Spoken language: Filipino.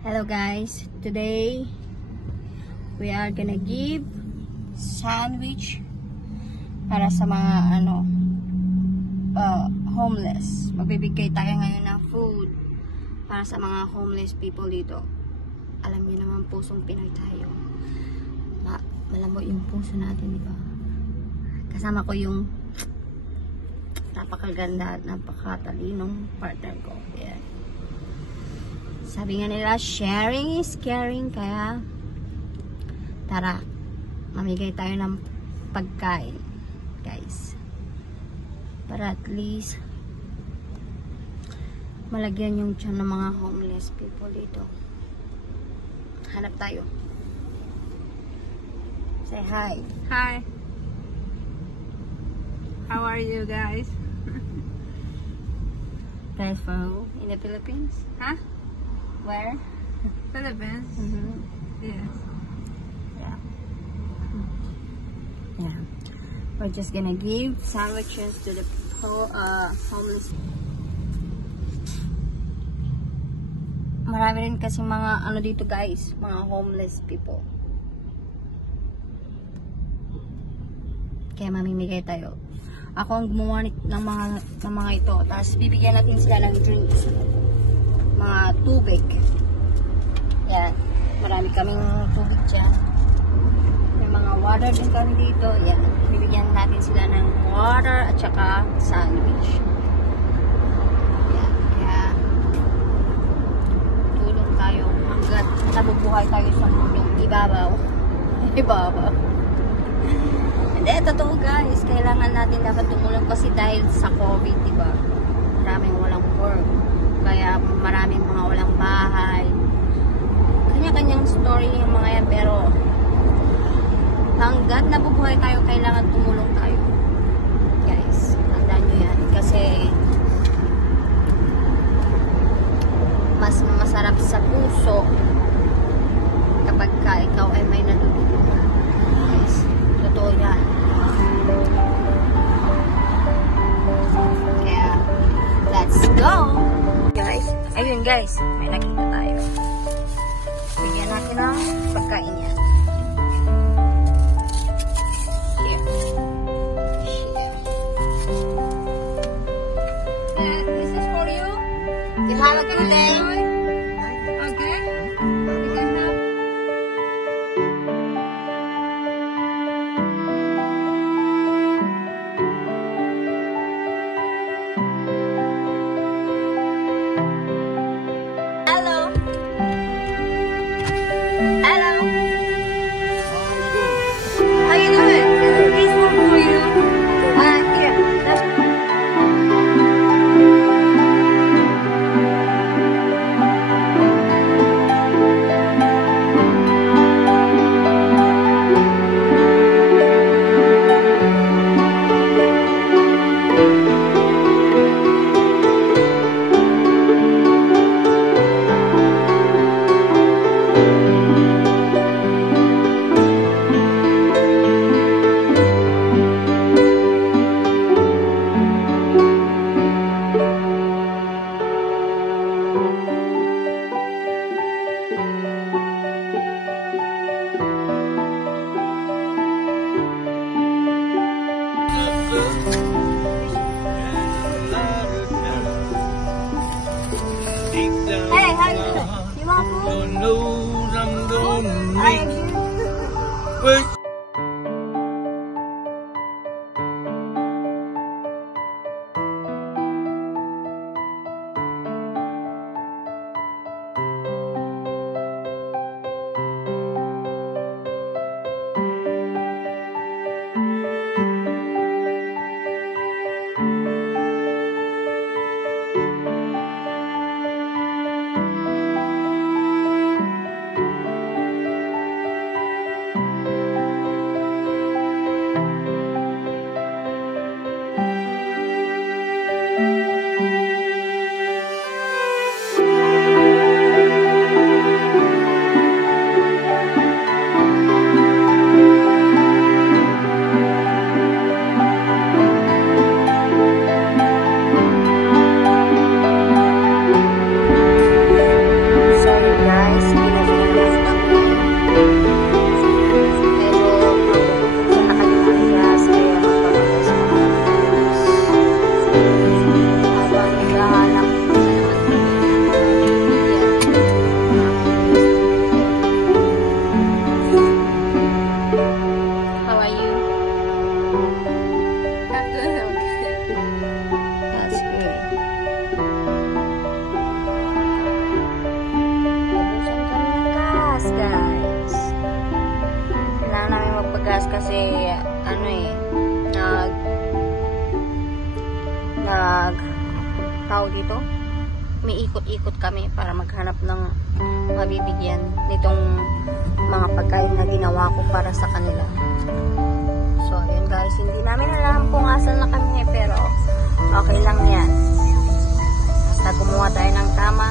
Hello guys, today we are gonna give sandwich para sa mga homeless. Magbibigay tayo ngayon ng food para sa mga homeless people dito. Alam niyo naman, pusong Pinoy tayo. Malambot yung puso natin, di ba? Kasama ko yung napakaganda at napakatalinong partner ko. Yan. Sabi nga nila, sharing is caring, kaya tara, mamigay tayo ng pagkain, guys. Para at least malagyan yung tiyan ng mga homeless people dito. Hanap tayo. Say hi. Hi. How are you guys? Guys from in the Philippines? Huh? Where? Philippines? Yes. Yeah. Yeah. We're just gonna give sandwiches to the homeless. Marami rin kasi mga dito guys, mga homeless people. Kaya mamimigay tayo. Ako ang gumawa ng mga ito. Tapos bibigyan natin sila ng drinks. Mga tubig. Yan. Marami kaming tubig dyan. May mga water din kami dito. Yan. Bibigyan natin sila ng water at saka sandwich. Yan. Kaya tulong tayo hanggat nabubuhay tayo sa mundong ibabaw. Ibabaw. Hindi, totoo guys. Kailangan natin dapat tumulong kasi dahil sa COVID, diba? Maraming walang work. Kaya maraming mga walang bahay. Kanya-kanyang story yung mga yan. Pero hanggat nabubuhay tayo, kailangan tumulong tayo. Guys, tandaan nyo yan. Kasi mas masarap sa puso kapag ikaw ay may natutulungan. Guys, totoo yan. Kaya, let's go! Guys, ayun guys, may nakita tayo. Bigyan natin ng pagkain yan. This is for you. You have a good day. Okay. You can have. Hello. Hello. How you doing? This one for you. Here. Hey, how you doing? You want food? Kasi, ano eh, tawag dito, may ikot-ikot kami para maghanap ng mabibigyan nitong mga pagkain na ginawa ko para sa kanila. So, ayun guys, hindi namin alam kung asan na kami, pero okay lang yan. Basta gumawa tayo ng tama